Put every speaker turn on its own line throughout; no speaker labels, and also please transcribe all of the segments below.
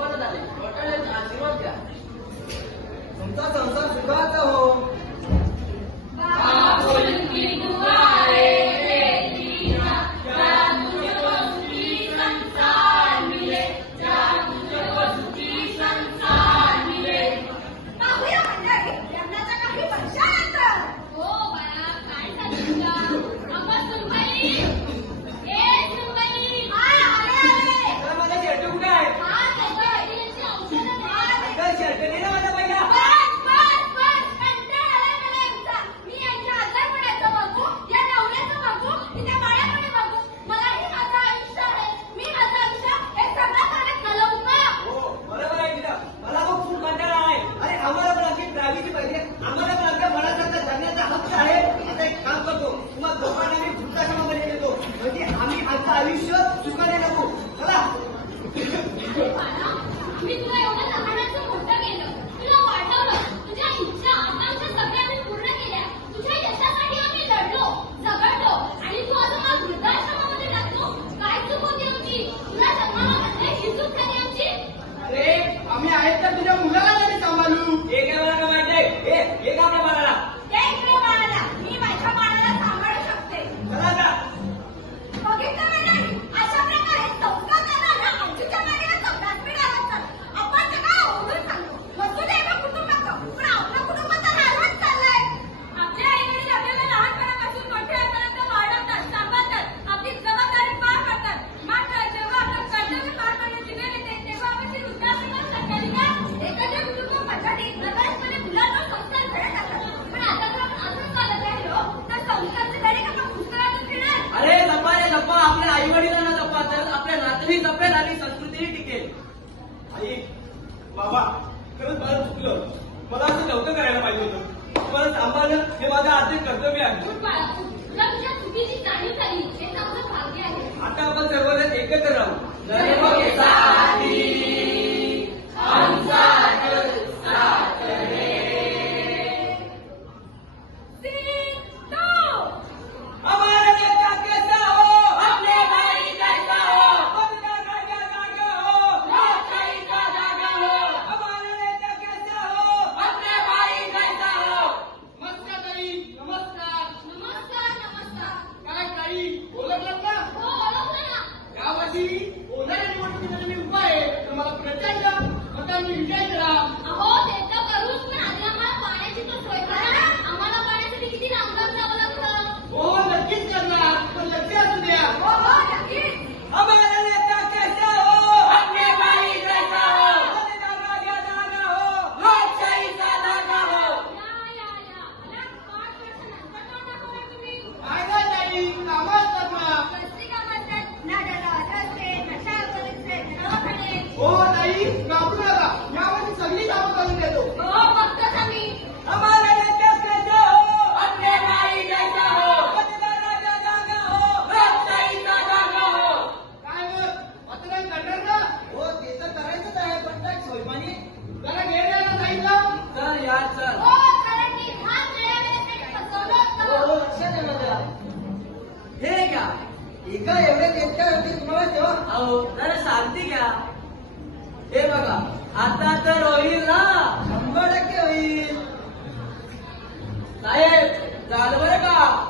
संपन्न झाले. आशीर्वाद द्या
तुमचा संसार सुखाचा हो.
संस्कृती जपेल आणि संस्कृतीही टिकेल.
आई बाबा खरंच मला चुकलं. मला असं नव्हतं करायला पाहिजे होतं. परत आम्हाला हे माझं आर्थिक कर्तव्य आहे. आता आपण सर्वजण एकत्र राहू. हो, हो. लक्षात येणार त्याला
हे
घ्या.
एका एवढे नेत्या होते तुम्हाला तेव्हा
अहो जरा शांती घ्या. हे बघा आता तर होईल ना
शंभर टक्के होईल.
साहेब झालं बरं का?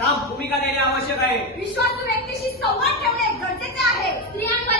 ठाम भूमिका देणे आवश्यक आहे.
विश्वास व्यक्तीशी संवाद ठेवणे गरजेचे आहे.
स्त्रियांवर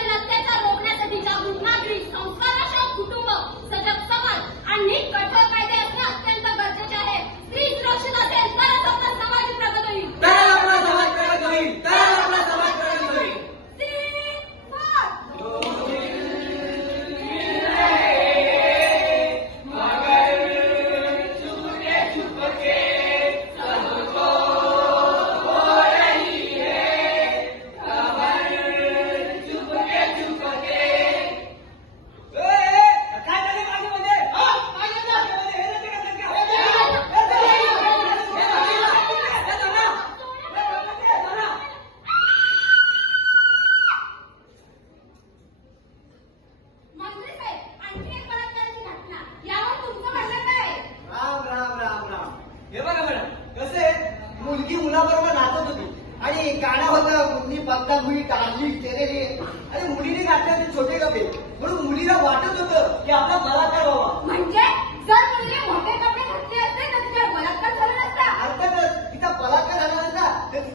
मुलाबरोबर नाचत होती. आणि गाणं होतं मुली बघता मुली काळजी केलेली आणि मुलीने घातले ते छोटे कपडे म्हणून मुलीला वाटत होतं की आपला कलाकार व्हावा.
म्हणजे जर मुलीने